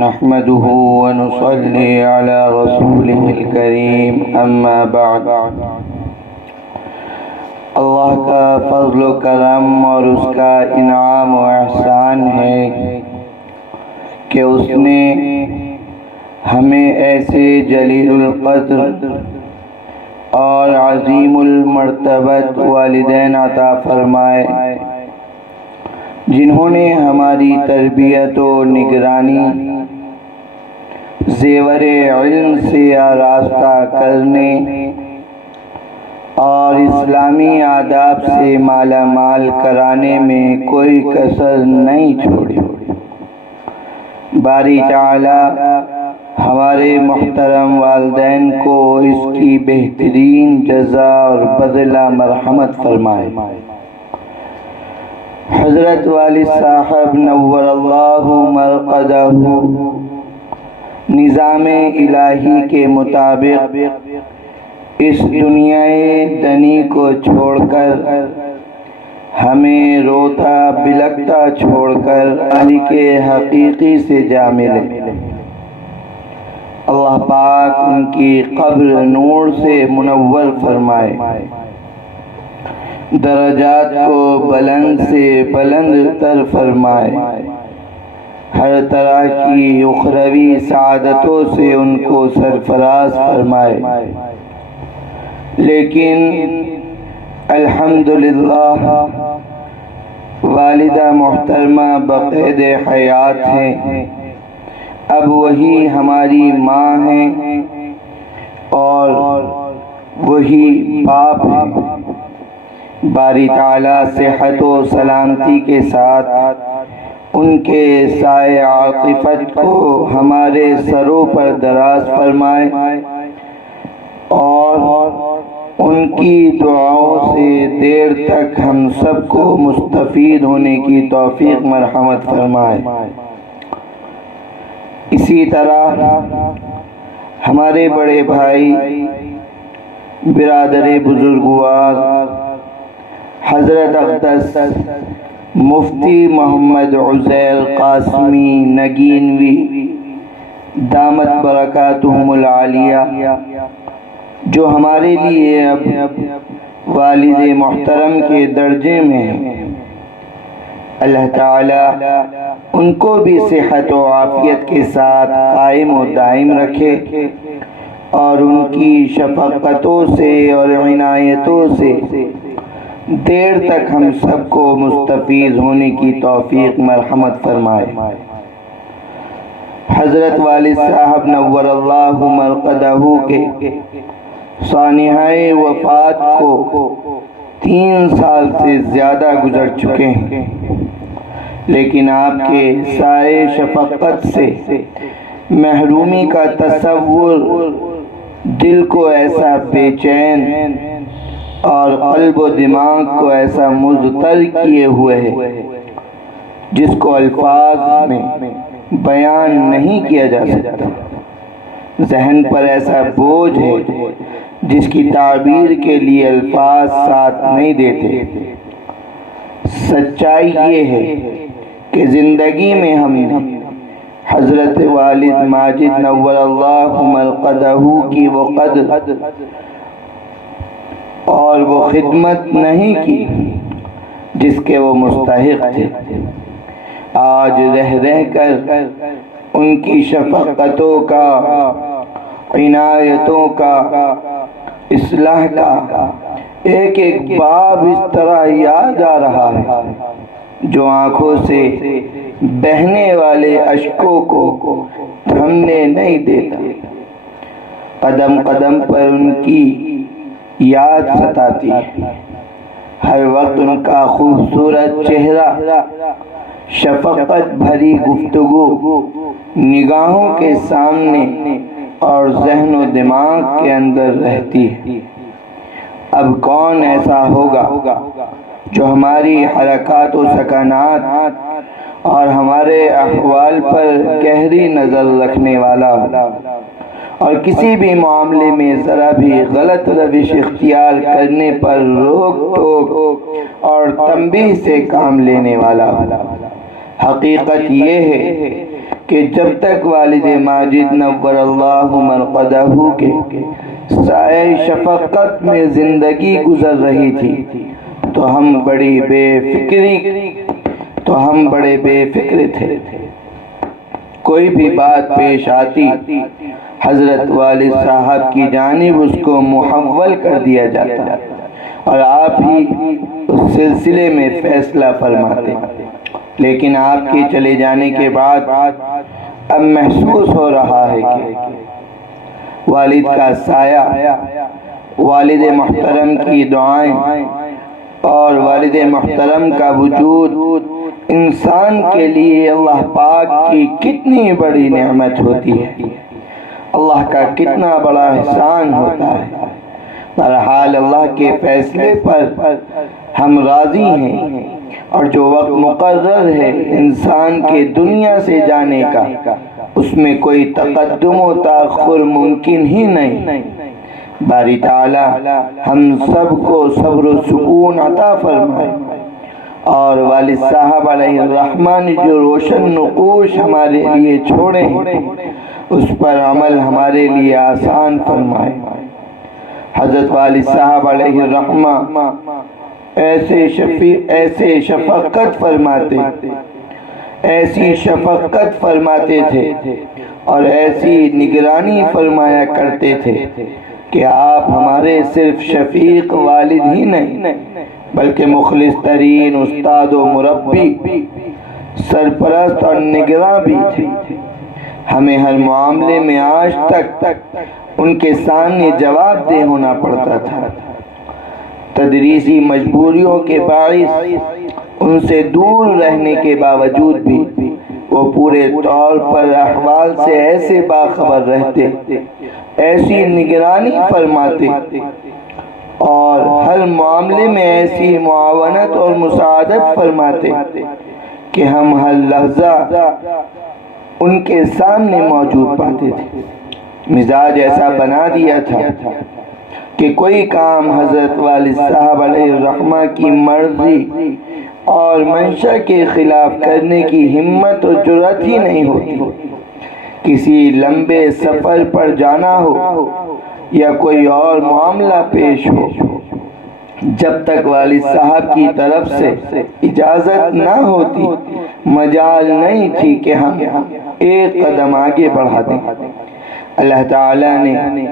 نحمده ونصلي على رسوله الكريم اما بعد۔ اللہ کا فضل و کرم اور اس کا انعام و احسان ہے کہ اس نے ہمیں ایسے جلیل القدر اور عظیم المرتبت والدین عطا فرمائے جنہوں نے ہماری تربیت و نگرانی زیور علم سے آراستہ کرنے اور اسلامی آداب سے مالا مال کرانے میں کوئی کسر نہیں چھوڑی۔ باری تعالی ہمارے محترم والدین کو اس کی بہترین جزا اور بدلہ مرحمت فرمائے۔ حضرت والد صاحب نور اللہ مرقدہ نظام الہی کے مطابق اس دنیا دنی کو چھوڑ کر ہمیں روتا بلکتا چھوڑ کر مالک حقیقی سے جا ملے۔ اللہ پاک ان کی قبر نور سے منور فرمائے، درجات کو بلند سے بلند تر فرمائے، ہر طرح کی اخروی سعادتوں سے ان کو سرفراز فرمائے۔ لیکن الحمدللہ والدہ محترمہ بقید حیات ہیں، اب وہی ہماری ماں ہیں اور وہی باپ ہیں۔ باری تعالیٰ صحت و سلامتی کے ساتھ ان کے سائے عاطفت کو ہمارے سروں پر دراز فرمائے اور ان کی دعاؤں سے دیر تک ہم سب کو مستفید ہونے کی توفیق مرحمت فرمائے۔ اسی طرح ہمارے بڑے بھائی برادر بزرگوار حضرت اقدس مفتی محمد عزیر قاسمی نگینوی دامت برکاتہم العالیہ، جو ہمارے لیے اب والد محترم کے درجے میں ہیں، اللہ تعالی ان کو بھی صحت و عافیت کے ساتھ قائم و دائم رکھے اور ان کی شفقتوں سے اور عنایتوں سے دیر تک ہم سب کو مستفید ہونے کی توفیق مرحمت فرمائے۔ حضرت والد صاحب نور اللہ مرقدہ کے سانحہ وفات کو 3 سال سے زیادہ گزر چکے ہیں، لیکن آپ کے سائے شفقت سے محرومی کا تصور دل کو ایسا بے چین اور قلب و دماغ کو ایسا مضطر کیے ہوئے ہے جس کو الفاظ میں بیان نہیں کیا جا سکتا۔ ذہن پر ایسا بوجھ ہے جس کی تعبیر کے لیے الفاظ ساتھ نہیں دیتے۔ سچائی یہ ہے کہ زندگی میں ہم نے حضرت والد ماجد نور اللہ مرقدہ کی وہ قدر اور وہ خدمت نہیں کی جس کے وہ مستحق تھے۔ آج رہ رہ کر ان کی شفقتوں کا، عنایتوں کا، اصلاح کا ایک ایک باب اس طرح یاد آ رہا ہے جو آنکھوں سے بہنے والے اشکوں کو تھمنے نہیں دیتا۔ قدم قدم پر ان کی یاد ستاتی ہے، ہر وقت ان کا خوبصورت چہرہ، شفقت بھری گفتگو نگاہوں کے سامنے اور ذہن و دماغ کے اندر رہتی ہے۔ اب کون ایسا ہوگا جو ہماری حرکات و سکنات اور ہمارے احوال پر گہری نظر رکھنے والا ہو اور کسی بھی معاملے میں ذرا بھی غلط روش اختیار کرنے پر روک ٹوک اور تنبیہ سے کام لینے والا ہو۔ حقیقت یہ ہے کہ جب تک والد ماجد نور اللہ مرقدہ کے سائے شفقت میں زندگی گزر رہی تھی تو ہم بڑے بے فکر تھے۔ کوئی بھی بات پیش آتی حضرت والد صاحب کی جانب اس کو محول کر دیا جاتا اور آپ ہی اس سلسلے میں فیصلہ فرماتے، لیکن آپ کے چلے جانے کے بعد اب محسوس ہو رہا ہے کہ والد کا سایہ، والد محترم کی دعائیں اور والد محترم کا وجود انسان کے لیے اللہ پاک کی کتنی بڑی نعمت ہوتی ہے، اللہ کا کتنا بڑا احسان ہوتا ہے۔ بہرحال اللہ کے فیصلے پر ہم راضی ہیں، اور جو وقت مقرر ہے انسان کے دنیا سے جانے کا، اس میں کوئی تقدم و تاخر ممکن ہی نہیں۔ باری تعالی ہم سب کو صبر و سکون عطا فرمائے، اور والد صاحب علیہ الرحمن نے جو روشن نقوش ہمارے لیے چھوڑے ہیں اس پر عمل ہمارے لیے آسان فرمائے۔ حضرت والد صاحب علیہ الرحمہ ایسی شفقت فرماتے تھے اور ایسی نگرانی فرمایا کرتے تھے کہ آپ ہمارے صرف شفیق والد ہی نہیں بلکہ مخلص ترین استاد و مربی، سرپرست اور نگراں بھی تھے۔ ہمیں ہر معاملے میں آج تک ان کے سامنے جواب دہ ہونا پڑتا تھا۔ تدریسی مجبوریوں کے باعث ان سے دور رہنے کے باوجود بھی وہ پورے طور پر احوال سے ایسے باخبر رہتے، ایسی نگرانی فرماتے اور ہر معاملے میں ایسی معاونت اور مساعدت فرماتے کہ ہم ہر لحظہ ان کے سامنے موجود پاتے تھے۔ مزاج ایسا بنا دیا تھا کہ کوئی کام حضرت والد صاحب علیہ الرحمہ کی مرضی اور منشا کے خلاف کرنے کی ہمت و جرأت ہی نہیں ہوتی۔ کسی لمبے سفر پر جانا ہو یا کوئی اور معاملہ پیش ہو، جب تک والد صاحب کی طرف سے اجازت نہ ہوتی مجال نہیں تھی کہ ہم ایک قدم آگے بڑھا دیں۔ اللہ تعالیٰ نے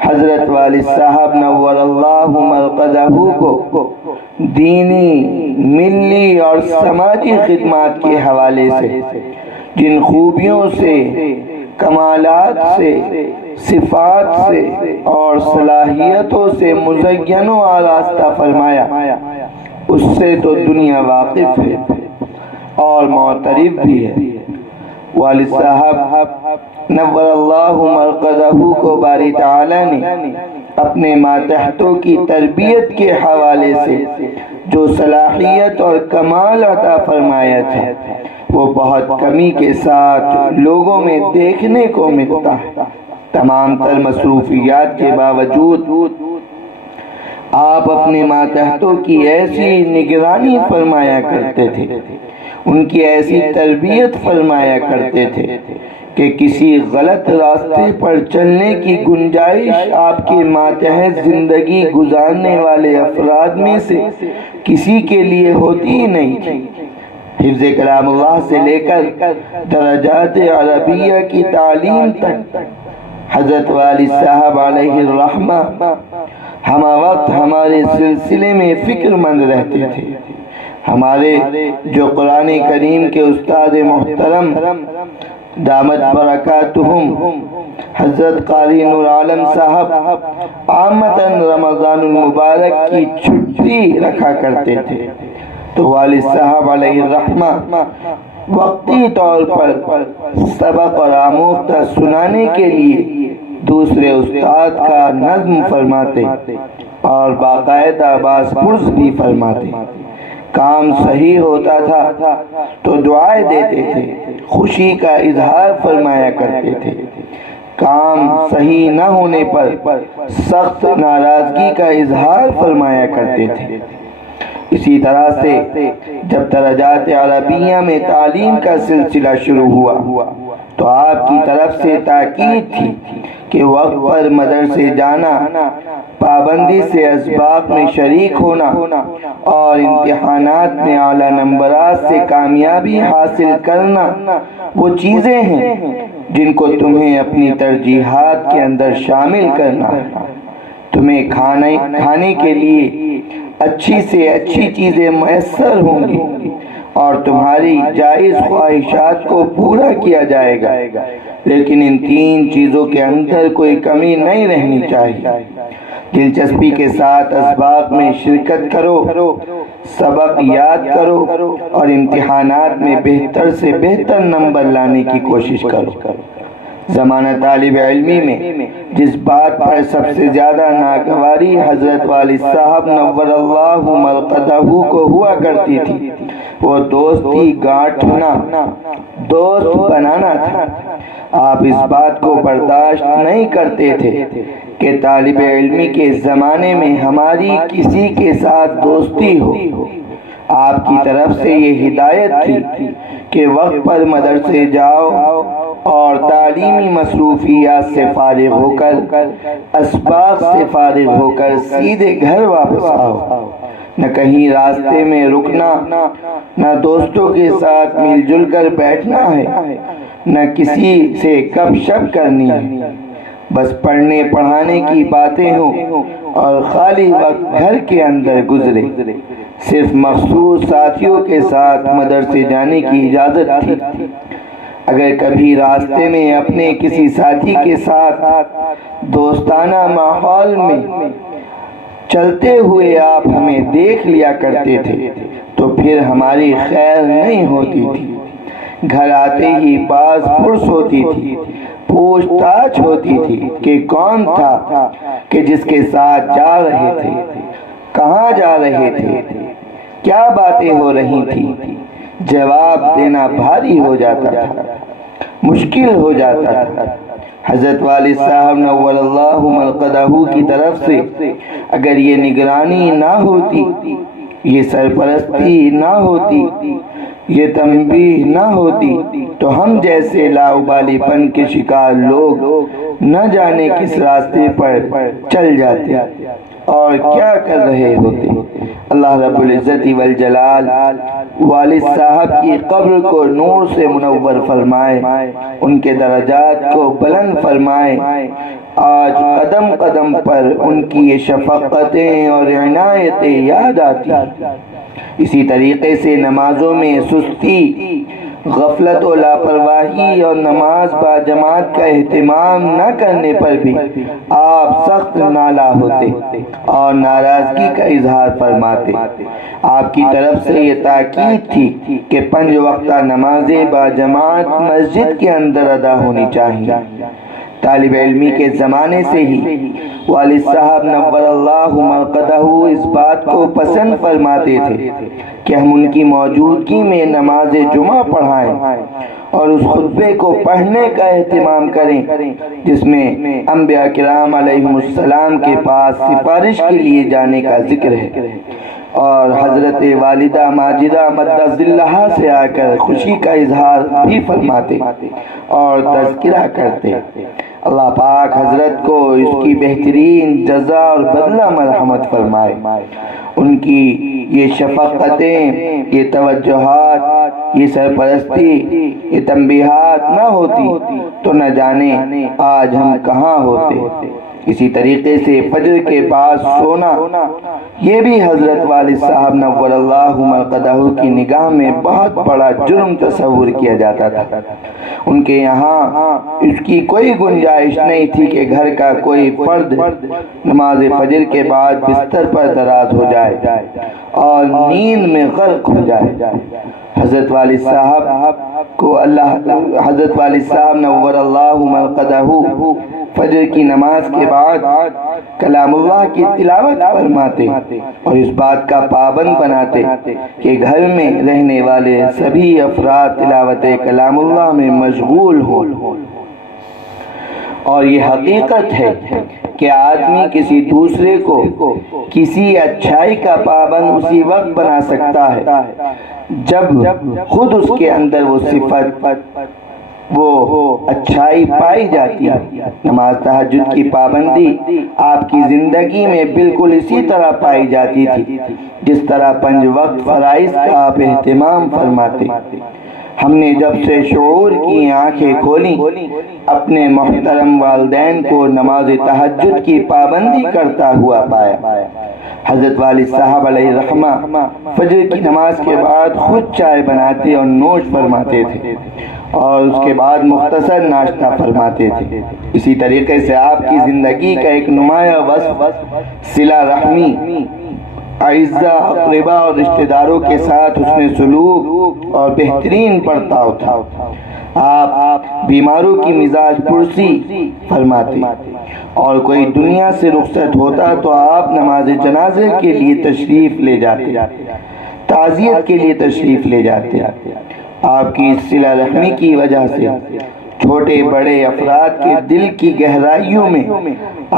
حضرت والد صاحب نور اللہ مرقدہ کو دینی، ملی اور سماجی خدمات کے حوالے سے جن خوبیوں سے، کمالات سے، صفات سے اور صلاحیتوں سے مزین و آراستہ فرمایا، اس سے تو دنیا واقف ہے اور معترف بھی ہے۔ والد صاحب نور اللہ مرقدہ کو باری تعالی نے اپنے ماتحتوں کی تربیت کے حوالے سے جو صلاحیت اور کمال عطا فرمایا تھا وہ بہت کمی کے ساتھ لوگوں میں دیکھنے کو ملتا ہے۔ تمام تر مصروفیات کے باوجود آپ اپنے ماتحتوں کی ایسی نگرانی فرمایا کرتے تھے، ان کی ایسی تربیت فرمایا کرتے تھے کہ کسی غلط راستے پر چلنے کی گنجائش آپ کے ماتحت زندگی گزارنے والے افراد میں سے کسی کے لیے ہوتی ہی نہیں تھی۔ حفظ کلام اللہ سے لے کر درجات عربیہ کی تعلیم تک حضرت والد صاحب علیہ الرحمہ ہم وقت ہمارے سلسلے میں فکر مند رہتے تھے۔ ہمارے جو قرآن کریم کے استاد محترم دامت برکاتہم حضرت قاری نور عالم صاحب عامتاً رمضان المبارک کی چھٹی رکھا کرتے تھے تو والد صاحب علیہ الرحمہ وقتی طور پر سبق اور آموختہ سنانے کے لیے دوسرے استاد کا نظم فرماتے اور باقاعدہ باز پرس بھی فرماتے۔ کام صحیح ہوتا تھا تو دعائیں دیتے تھے، خوشی کا اظہار فرمایا کرتے تھے۔ کام صحیح نہ ہونے پر سخت ناراضگی کا اظہار فرمایا کرتے تھے۔ اسی طرح سے جب درجات عربیہ میں تعلیم کا سلسلہ شروع ہوا تو آپ کی طرف سے تاکید تھی کہ وقت پر مدرسے جانا، پابندی سے اسباق میں شریک ہونا اور امتحانات میں اعلیٰ نمبرات سے کامیابی حاصل کرنا وہ چیزیں ہیں جن کو تمہیں اپنی ترجیحات کے اندر شامل کرنا ہے۔ تمہیں کھانے کے لیے اچھی سے اچھی چیزیں میسر ہوں گی اور تمہاری جائز خواہشات کو پورا کیا جائے گا، لیکن ان 3 چیزوں کے اندر کوئی کمی نہیں رہنی چاہیے۔ دلچسپی کے ساتھ اسباق میں شرکت کرو، سبق یاد کرو اور امتحانات میں بہتر سے بہتر نمبر لانے کی کوشش کرو۔ زمانہ طالب علمی میں جس بات پر سب سے زیادہ ناگواری حضرت والد صاحب نور اللہ مرقدہ کو ہوا کرتی تھی وہ دوستی گانٹنا، دوست بنانا تھا۔ آپ اس بات کو برداشت نہیں کرتے تھے کہ طالب علمی کے زمانے میں ہماری کسی کے ساتھ دوستی ہو۔ آپ کی طرف سے یہ ہدایت تھی کہ وقت پر مدرسے جاؤ اور تعلیمی مصروفیات سے فارغ ہو کر، اسباق سے فارغ ہو کر سیدھے گھر واپس آؤ۔ نہ کہیں راستے میں رکنا، نہ دوستوں کے ساتھ مل جل کر بیٹھنا ہے، نہ کسی سے گپ شپ کرنی ہے۔ بس پڑھنے پڑھانے کی باتیں ہوں اور خالی وقت گھر کے اندر گزرے۔ صرف مخصوص ساتھیوں کے ساتھ مدرسے جانے کی اجازت تھی۔ اگر کبھی راستے میں اپنے کسی ساتھی کے ساتھ دوستانہ ماحول میں چلتے ہوئے آپ ہمیں دیکھ لیا کرتے تھے تو پھر ہماری خیر نہیں ہوتی تھی۔ گھر آتے ہی باز پرس ہوتی تھی، پوچھ تاچھ ہوتی تھی کہ کون تھا کہ جس کے ساتھ جا رہے تھے، کہاں جا رہے تھے، کیا باتیں ہو رہی تھی۔ جواب دینا بھاری ہو جاتا تھا، مشکل ہو جاتا تھا۔ حضرت والد صاحب نور اللہ مرقدہ کی طرف سے اگر یہ نگرانی نہ ہوتی، یہ سرپرستی نہ ہوتی، یہ تنبیہ نہ ہوتی تو ہم جیسے لاابالی پن کے شکار لوگ نہ جانے کس راستے پر چل جاتے اور کیا کر رہے ہوتے۔ اللہ رب العزت والجلال والد صاحب کی قبر کو نور سے منور فرمائے، ان کے درجات کو بلند فرمائے۔ آج قدم قدم پر ان کی یہ شفقتیں اور عنایتیں یاد آتی ہیں۔ اسی طریقے سے نمازوں میں سستی، غفلت و لاپرواہی اور نماز با جماعت کا اہتمام نہ کرنے پر بھی آپ سخت نالاں ہوتے اور ناراضگی کا اظہار فرماتے۔ آپ کی طرف سے یہ تاکید تھی کہ 5 وقتہ نمازیں با جماعت مسجد کے اندر ادا ہونی چاہیے۔ طالب علمی کے زمانے سے ہی والد صاحب نور اللہ مرقدہ اس بات کو پسند فرماتے تھے کہ ہم ان کی موجودگی میں نماز جمعہ پڑھائیں اور اس خطبے کو پڑھنے کا اہتمام کریں جس میں انبیاء کرام علیہم السلام کے پاس سفارش کے لیے جانے کا ذکر ہے اور حضرت والدہ ماجدہ مدد ذلہ سے آ کر خوشی کا اظہار بھی فرماتے اور تذکرہ کرتے۔ اللہ پاک حضرت کو اس کی بہترین جزا اور بدلہ مرحمت فرمائے۔ ان کی یہ شفقتیں، یہ توجہات، یہ سرپرستی، یہ تنبیہات نہ ہوتی تو نہ جانے آج ہم کہاں ہوتے۔ اسی طریقے سے فجر کے بعد سونا، یہ بھی حضرت والد صاحب نور اللہ مرقدہ کی نگاہ میں بہت بڑا جرم تصور کیا جاتا تھا۔ ان کے یہاں اس کی کوئی گنجائش نہیں تھی کہ گھر کا کوئی فرد نماز فجر کے بعد بستر پر دراز ہو جائے اور نیند میں غرق ہو جائے۔ حضرت والد صاحب نور اللہ مرقدہ فجر کی نماز کے بعد کلام اللہ کی تلاوت فرماتے اور اس بات کا پابند بناتے کہ گھر میں رہنے والے سبھی افراد تلاوت کلام اللہ میں مشغول ہوں۔ اور یہ حقیقت ہے کہ آدمی کسی دوسرے کو کسی اچھائی کا پابند اسی وقت بنا سکتا ہے جب خود اس کے اندر وہ صفت وہ اچھائی پائی جاتی ہے۔ نماز تہجد کی پابندی آپ کی زندگی میں بالکل اسی طرح پائی جاتی تھی جس طرح 5 وقت فرائض کا آپ اہتمام فرماتے۔ ہم نے جب سے شعور کی آنکھیں کھولیں اپنے محترم والدین کو نماز تہجد کی پابندی کرتا ہوا پایا۔ حضرت والد صاحب علیہ رحمہ فجر کی نماز کے بعد خود چائے بناتے اور نوش فرماتے تھے اور اس کے بعد مختصر ناشتہ فرماتے تھے۔ اسی طریقے سے آپ کی زندگی کا ایک نمایاں وصف صلہ رحمی، اعزہ اقربا اور رشتہ داروں کے ساتھ حسن سلوک اور بہترین برتاؤ تھا۔ آپ بیماروں کی مزاج پرسی فرماتے اور کوئی دنیا سے رخصت ہوتا تو آپ نماز جنازے کے لیے تشریف لے جاتے، تعزیت کے لیے تشریف لے جاتے۔ آپ کی صلہ رحمی کی وجہ سے چھوٹے بڑے افراد کے دل کی گہرائیوں میں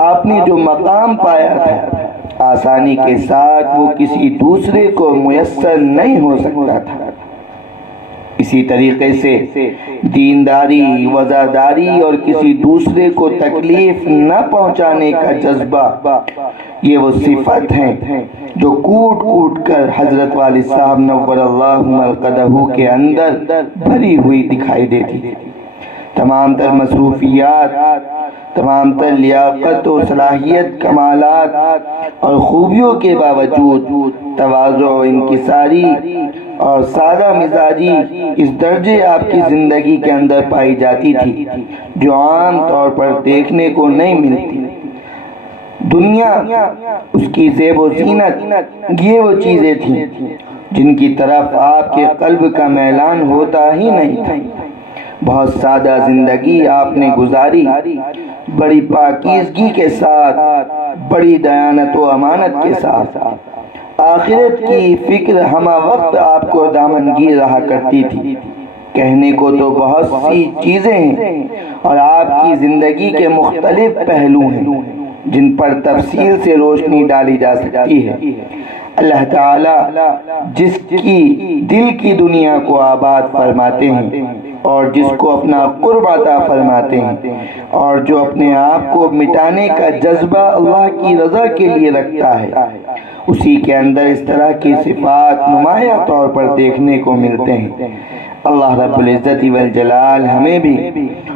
آپ نے جو مقام پایا تھا آسانی کے ساتھ وہ کسی دوسرے کو میسر نہیں ہو سکتا تھا۔ اسی طریقے سے دینداری، وفاداری اور کسی دوسرے کو تکلیف نہ پہنچانے کا جذبہ، یہ وہ صفت ہیں جو کوٹ کوٹ کر حضرت والد صاحب نور اللہ مرقدہ کے اندر بھری ہوئی دکھائی دیتی۔ تمام تر مصروفیات، تمام تر لیاقت و صلاحیت، کمالات اور خوبیوں کے باوجود تواضع و انکساری اور سادہ مزاجی اس درجے آپ کی زندگی کے اندر پائی جاتی تھی جو عام طور پر دیکھنے کو نہیں ملتی۔ دنیا، اس کی زیب و زینت، یہ وہ چیزیں تھیں جن کی طرف آپ کے قلب کا میلان ہوتا ہی نہیں تھا۔ بہت سادہ زندگی آپ نے گزاری، بڑی پاکیزگی کے ساتھ، بڑی دیانت و امانت کے ساتھ۔ آخرت کی فکر ہمہ وقت آپ کو دامنگیر رہا کرتی تھی۔ کہنے کو تو بہت سی چیزیں ہیں اور آپ کی زندگی کے مختلف پہلو ہیں جن پر تفصیل سے روشنی ڈالی جا سکتی ہے۔ اللہ تعالی جس کی دل کی دنیا کو آباد فرماتے ہیں اور جس کو اپنا قرب عطا فرماتے ہیں اور جو اپنے آپ کو مٹانے کا جذبہ اللہ کی رضا کے لیے رکھتا ہے، اسی کے اندر اس طرح کی صفات نمایاں طور پر دیکھنے کو ملتے ہیں۔ اللہ رب العزت والجلال ہمیں بھی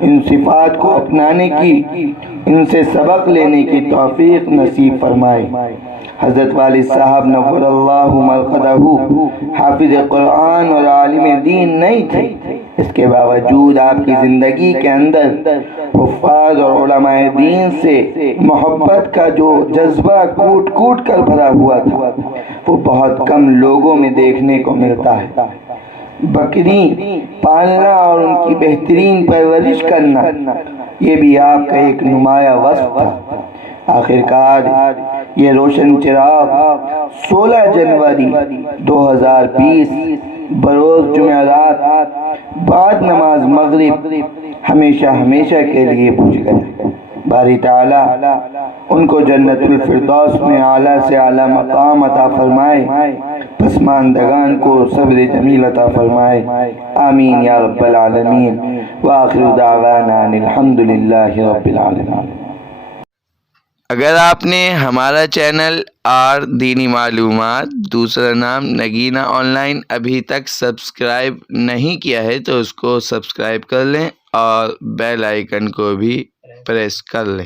ان صفات کو اپنانے کی، ان سے سبق لینے کی توفیق نصیب فرمائے۔ حضرت والد صاحب نور اللہ مرقدہ حافظ قرآن اور عالم دین نہیں تھے، اس کے باوجود آپ کی زندگی کے اندر حفاظ اور علماء دین سے محبت کا جو جذبہ کوٹ کوٹ کر بھرا ہوا تھا وہ بہت کم لوگوں میں دیکھنے کو ملتا ہے۔ بکری پالنا اور ان کی بہترین پرورش کرنا، یہ بھی آپ کا ایک نمایاں وصف تھا۔ آخرکار یہ روشن چراغ 16 جنوری 2020 بروز جمعرات بعد نماز مغرب ہمیشہ ہمیشہ کے لیے بجھ گئے۔ باری تعالی ان کو جنت الفردوس میں اعلیٰ سے اعلیٰ مقام عطا فرمائے، پسماندگان کو صبر جمیل عطا فرمائے، آمین یا رب العالمین۔ وآخر دعوانا الحمدللہ رب العالمین۔ اگر آپ نے ہمارا چینل آر دینی معلومات دوسرا نام نگینہ آن لائن ابھی تک سبسکرائب نہیں کیا ہے تو اس کو سبسکرائب کر لیں اور بیل آئیکن کو بھی پریس کر لیں۔